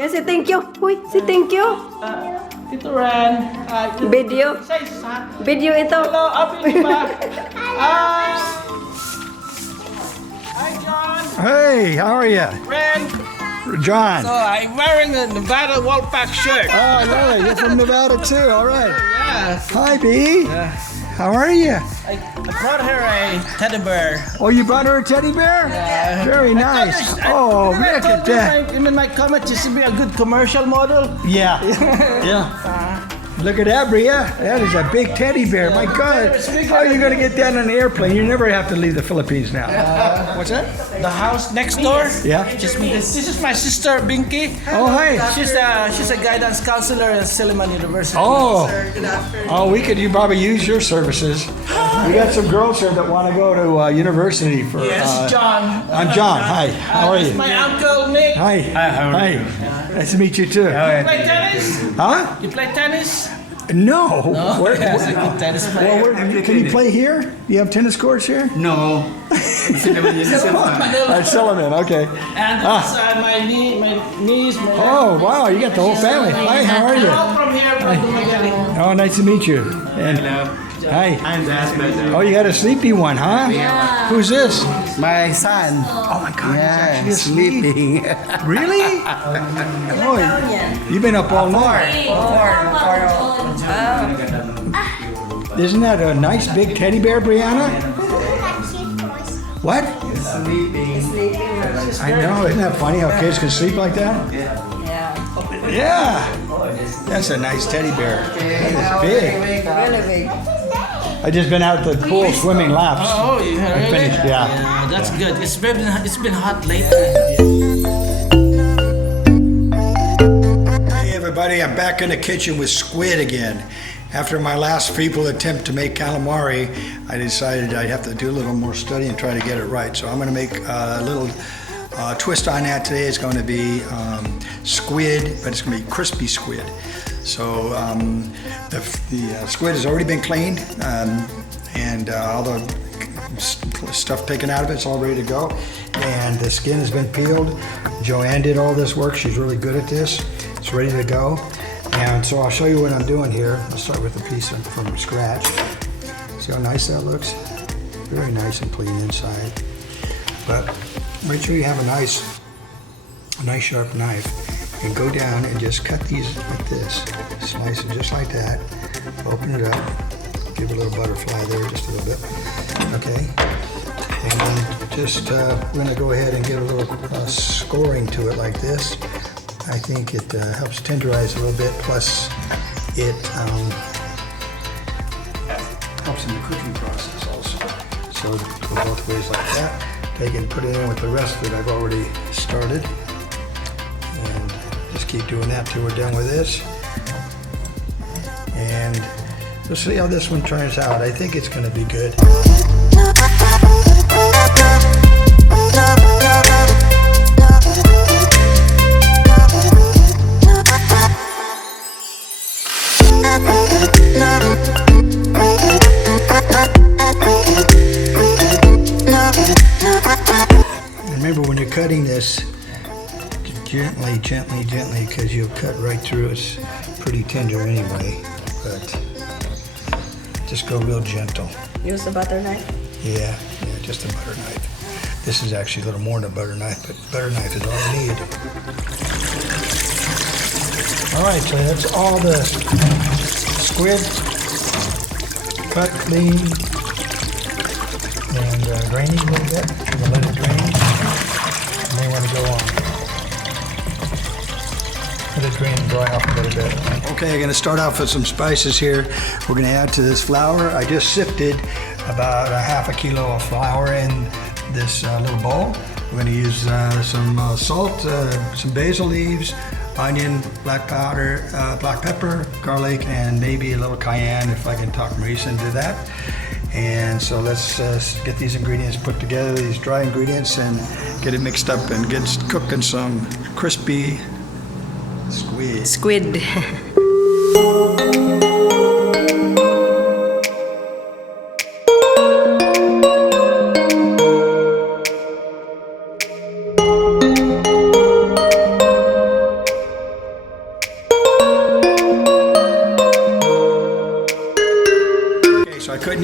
Kaya say thank you. Uy, say thank you. Tito Ren. Video. Video ito. Hello, Abi ba? Hi, John. Hey, how are you? Ren. John. So I'm wearing a Nevada Wolfpack shirt. Oh, I love it. You're from Nevada too. All right. Yeah. Hi, B. How are you? I brought her a teddy bear. Oh, you brought her a teddy bear? Yeah. Very nice. Oh, look at that. In my comment, you should be a good commercial model. Yeah. Yeah. Look at that, Bria. That is a big teddy bear. My God. How are you going to get that on an airplane? You never have to leave the Philippines now. What's that? The house next door. Yeah. This is my sister Binky. Oh, hi. She's a guidance counselor at Silliman University. Oh. Oh, you probably use your services. We got some girls here that want to go to university for. Yes, John. I'm John. Hi. How are This you? is my uncle Nick. Hi. Hi. Nice to meet you too. You play tennis? Huh? You play tennis? No. He's a good tennis player. Can you play here? You have tennis courts here? No. I sell them in. Okay. And this, my niece. Oh wow, you got the whole family. Hi, how are you? I'm from here, from Dumaguete. Oh, nice to meet you. And hi. I'm Jasmine. Oh, you got a sleepy one, huh? Yeah. Who's this? My son. Oh my God, Yeah, he's actually asleep. sleeping. Really? Oh, you've been up all night. Isn't that a nice big teddy bear, Brianna? What? I know, isn't that funny how kids can sleep like that? Yeah. That's a nice teddy bear. That is big. Really big. I just been out at the pool swimming laps. Oh, you really? Finished, yeah. That's good. It's been hot lately. Hey everybody, I'm back in the kitchen with squid again. After my last feeble attempt to make calamari, I decided I'd have to do a little more study and try to get it right. So I'm going to make a little twist on that today. It's going to be squid, but it's going to be crispy squid. So the squid has already been cleaned and all the stuff taken out of it. It's all ready to go. And the skin has been peeled. Joanne did all this work. She's really good at this. It's ready to go. And so I'll show you what I'm doing here. I'll start with a piece from scratch. See how nice that looks? Very nice and clean inside. But make sure you have a nice sharp knife and go down and just cut these like this. Slice it just like that. Open it up. Give it a little butterfly there, just a little bit. Okay. And then just we're gonna go ahead and get a little scoring to it like this. I think it helps tenderize a little bit, plus it helps in the cooking process also. So go both ways like that. Take it and put it in with the rest that I've already started. And just keep doing that till we're done with this. And we'll see how this one turns out. I think it's going to be good. Remember when you're cutting this, gently, because you'll cut right through. It's pretty tender anyway, but just go real gentle. Use the butter knife. Yeah, just a butter knife. This is actually a little more than a butter knife, but butter knife is all you need. All right, so that's all the squid cut clean and draining a little bit. We'll let it drain. And then want to go on. Let it drain and dry off a little bit. Okay, I'm going to start off with some spices here. We're going to add to this flour. I just sifted about a half a kilo of flour in this little bowl. We're going to use some salt, some basil leaves, onion, black powder, black pepper, garlic, and maybe a little cayenne if I can talk Marisa into that. And so let's get these ingredients put together, these dry ingredients, and get it mixed up and get cooking some crispy squid. Squid.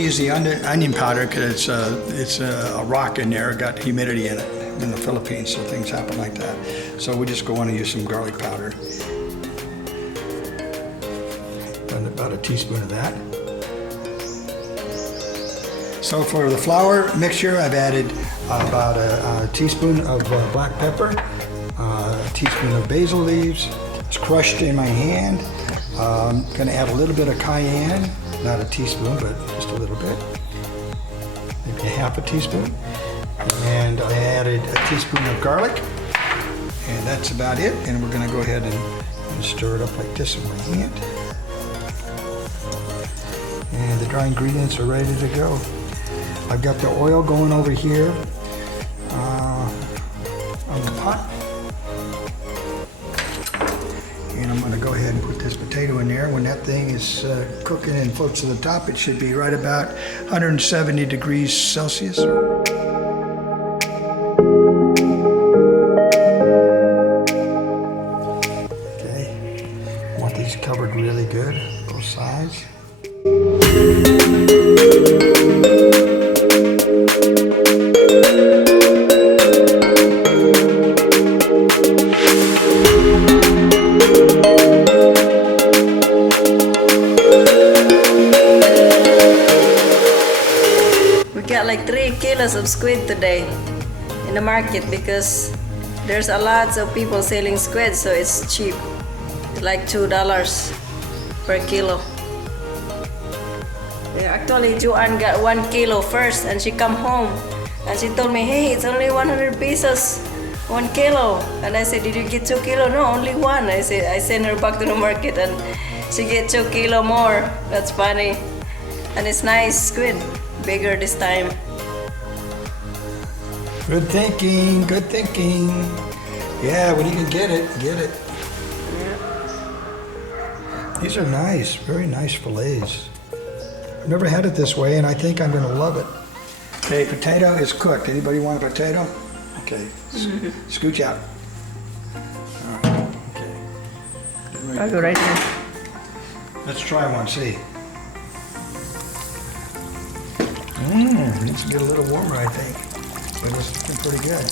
use the onion powder because it's a rock in there, got humidity in it in the Philippines, so things happen like that. So we just go on and use some garlic powder. And about a teaspoon of that. So for the flour mixture, I've added about a teaspoon of black pepper, a teaspoon of basil leaves. It's crushed in my hand. I'm going to add a little bit of cayenne, not a teaspoon, but just a little bit, maybe a half a teaspoon. And I added a teaspoon of garlic, and that's about it. And we're going to go ahead and stir it up like this with my hand. And the dry ingredients are ready to go. I've got the oil going over here on the pot. And I'm going to go ahead and put this potato in there. When that thing is cooking and floats to the top, it should be right about 170 degrees Celsius. Okay, I want these covered really good, both sides. Like 3 kilos of squid today in the market because there's a lot of people selling squid, so it's cheap, like $2 per kilo. Yeah, actually Joanne got 1 kilo first and she come home and she told me, hey, it's only 100 pesos 1 kilo. And I said, did you get 2 kilo? No, only 1. I said, I sent her back to the market and she get 2 kilo more. That's funny. And it's nice squid. Bigger this time. Good thinking, good thinking. Yeah, when you can get it, get it. Yeah. These are nice, very nice fillets. I've never had it this way and I think I'm gonna love it. Okay, potato is cooked. Anybody want a potato? Okay, scooch out. All right, okay. I'll go right here. Let's try one, see. Needs to get a little warmer, I think. But it's been pretty good.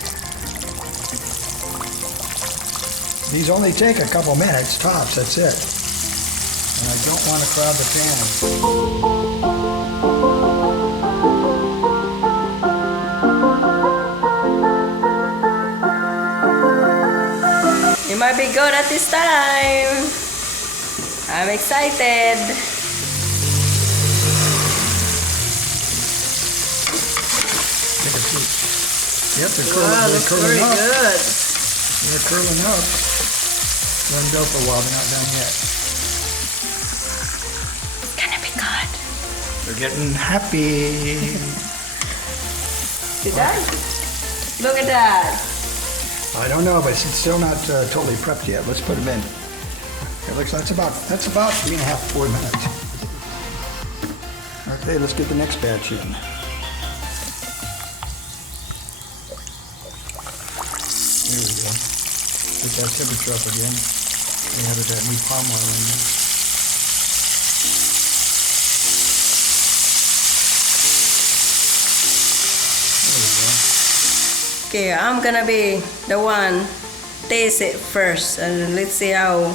These only take a couple minutes, tops, that's it. And I don't want to crowd the pan. It might be good at this time. I'm excited. Yep, they're curling, Wow, looks very up. good. They're curling up. Let them go for a while, they're not done yet. It's gonna be good. They're getting happy. See that? Look at that. I don't know, but it's still not totally prepped yet. Let's put them in. It looks that's about 3.5 to 4 minutes. Okay, let's get the next batch in. There we go. Get that temperature up again. We have that new palm oil in there. Okay, I'm gonna be the one taste it first, and let's see how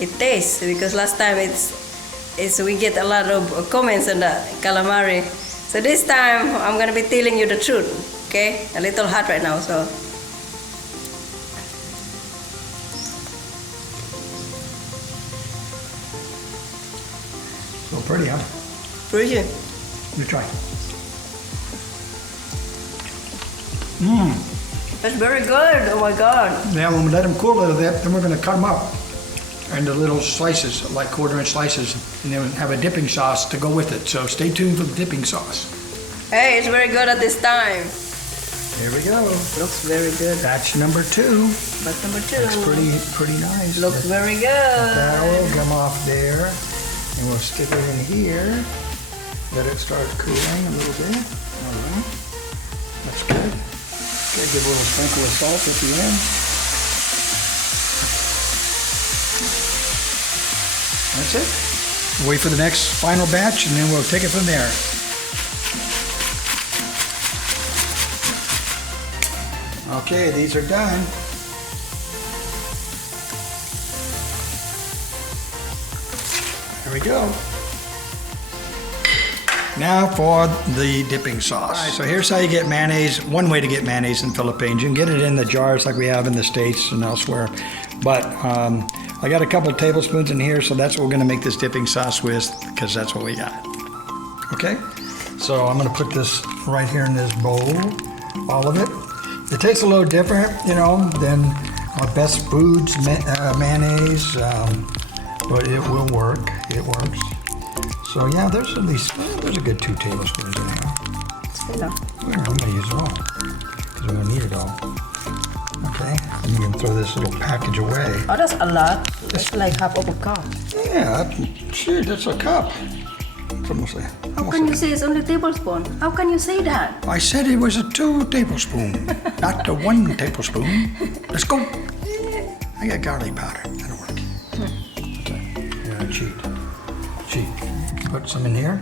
it tastes. Because last time we get a lot of comments on the calamari. So this time I'm gonna be telling you the truth. Okay, a little hot right now, so. So pretty, huh? Pretty. You try. That's very good. Oh my God. Now when we let them cool a little bit, then we're going to cut them up into little slices, like 1/4-inch slices, and then have a dipping sauce to go with it. So stay tuned for the dipping sauce. Hey, it's very good at this time. Here we go. Looks very good. Batch number 2. Batch number 2. That's pretty nice. Looks very good. That will come off there, and we'll stick it in here. Let it start cooling a little bit. All right. That's good. Okay, give a little sprinkle of salt at the end. That's it. Wait for the next final batch, and then we'll take it from there. Okay, these are done. There we go. Now for the dipping sauce. All right, so here's how you get mayonnaise. One way to get mayonnaise in the Philippines. You can get it in the jars like we have in the States and elsewhere. But I got a couple tablespoons in here, so that's what we're gonna make this dipping sauce with, because that's what we got. Okay? So I'm gonna put this right here in this bowl, all of it. It tastes a little different, you know, than our Best Foods mayonnaise, but it will work. It works. So yeah, there's at least there's a good 2 tablespoons in here. I'm gonna use it all because we're gonna need it all. Okay, and you can throw this little package away. Oh, that's a lot. It's like half of a cup. Yeah, shit, that's a cup. It's almost like. How can you say it's only a tablespoon? How can you say that? I said it was a 2 tablespoon, not the 1 tablespoon. Let's go. I got garlic powder. That'll work. Okay, you're gonna cheat. Put some in here.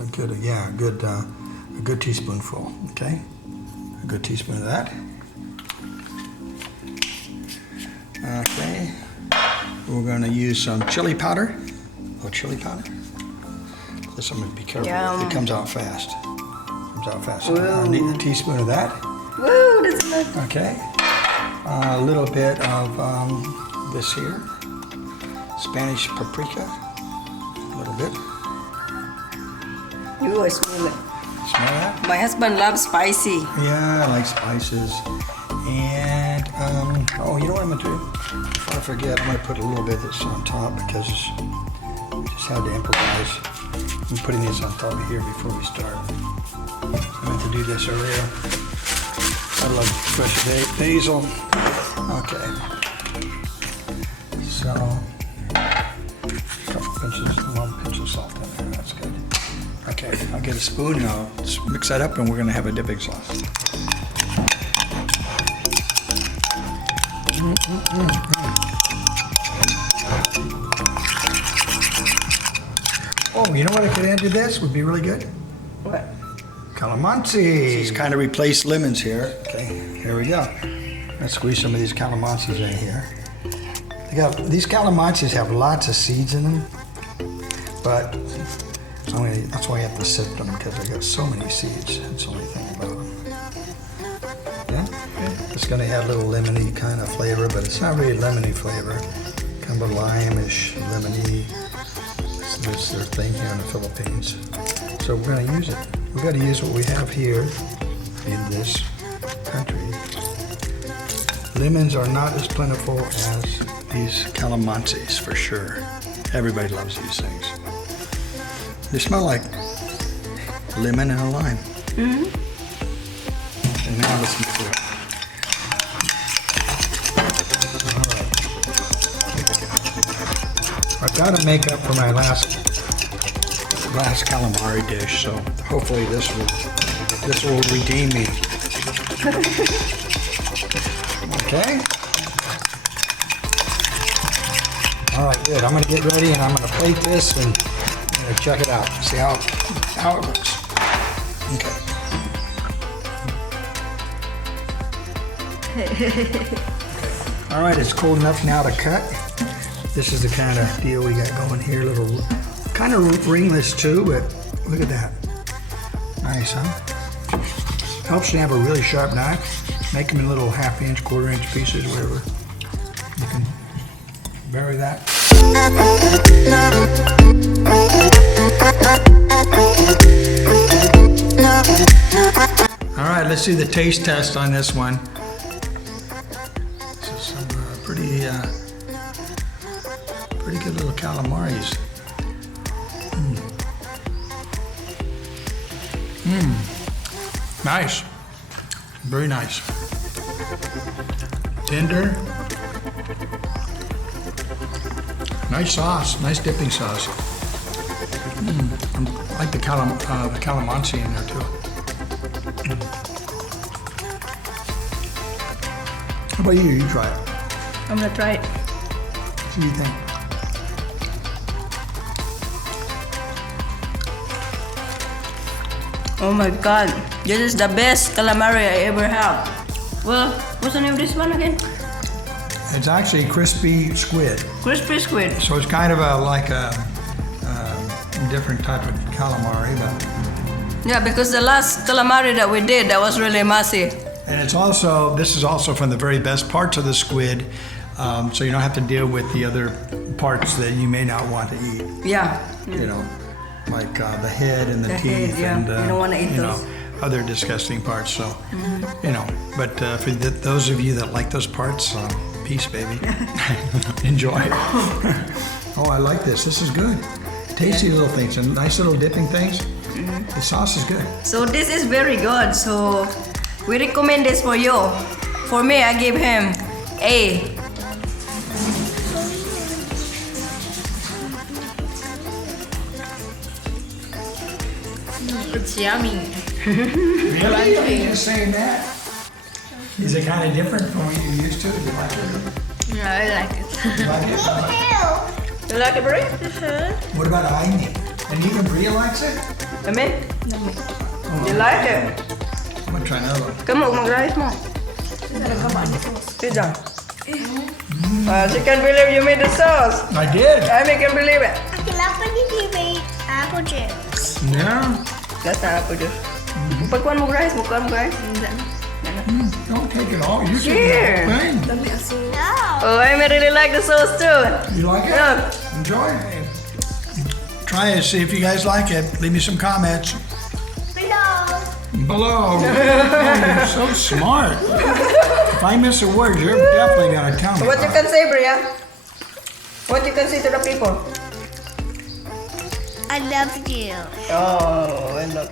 A good teaspoonful. Okay, a good teaspoon of that. Okay, we're gonna use some chili powder. A little chili powder. This I'm gonna be careful with. It comes out fast. I need a teaspoon of that. Woo, that's good. Okay. A little bit of this here. Spanish paprika. A little bit. You always smell it. Smell that? My husband loves spicy. Yeah, I like spices. And, oh, you know what I'm gonna do? Before I forget, I'm gonna put a little bit of this on top because I just had to improvise. I'm putting this on top of here before we start. I meant to do this earlier. I love fresh basil. Okay. So, a couple pinches, 1 pinch of salt in there. That's good. Okay, I'll get a spoon and I'll mix that up and we're gonna have a dipping sauce. Oh, you know what I could add to this would be really good? What? Calamansi. These kind of replace lemons here. Okay, here we go. Let's squeeze some of these calamansis in here. These calamansis have lots of seeds in them, but that's why I have to sift them because they got so many seeds. That's the only thing about them. Yeah, it's going to add a little lemony kind of flavor, but it's not really lemony flavor. Kind of a lime-ish, lemony. That's their thing here in the Philippines. So we're going to use it. We've got to use what we have here in this country. Lemons are not as plentiful as these calamansis for sure. Everybody loves these things. They smell like lemon and a lime. Mm-hmm. And now let's mix it up. All right. I've got to make up for my last calamari dish, so hopefully this will redeem me. Okay. All right, good. I'm gonna get ready and I'm gonna plate this and check it out. See how it looks. Okay. All right, it's cold enough now to cut. This is the kind of deal we got going here. Little, kind of ringless too, but look at that. Nice, huh? Helps to have a really sharp knife. Make them in little half-inch, quarter-inch pieces, whatever. You can vary that. All right, let's do the taste test on this one. This is some pretty good little calamaris. Nice. Very nice. Tender. Nice sauce. Nice dipping sauce. I like the calamansi in there too. How about you? You try it. I'm gonna try it. What do you think? Oh my god, this is the best calamari I ever have. Well, what's the name of this one again? It's actually crispy squid. Crispy squid. So it's kind of like a different type of calamari, but Yeah, because the last calamari that we did, that was really messy. and this is also from the very best parts of the squid, so you don't have to deal with the other parts that you may not want to eat. Yeah. You know, like the head and the The teeth, head, yeah. and You don't wanna eat you know, those. other disgusting parts. So, you know, but for those of you that like those parts, peace, baby. Enjoy. Oh, I like this. This is good. Tasty little things and nice little dipping things. The sauce is good. So this is very good. So we recommend this for you. For me, I give him A. It's yummy. Really? You're just saying that? Is it kind of different from what you're used to? Do you like it? Yeah, I like it. You like it? You like it, Brie? What about Aini? And even Bria likes it? Me? You like it? I'm gonna try another one. Come on, mag-rice mo. Sit down. She can't believe you made the sauce. I did. I can't believe it. Kenapa dia made apple juice? Yeah. That's not apple juice. Pagkuhan mo guys, mukhaan mo guys. Don't take it all. You take Here. the whole thing. No. Oh, I really like the sauce too. You like it? Yeah. Enjoy it. Try it. See if you guys like it. Leave me some comments below. Oh, you're so smart. If I miss a word, you're definitely gonna tell me. What you can say, Bria? What you can say to the people? I love you. Oh, I love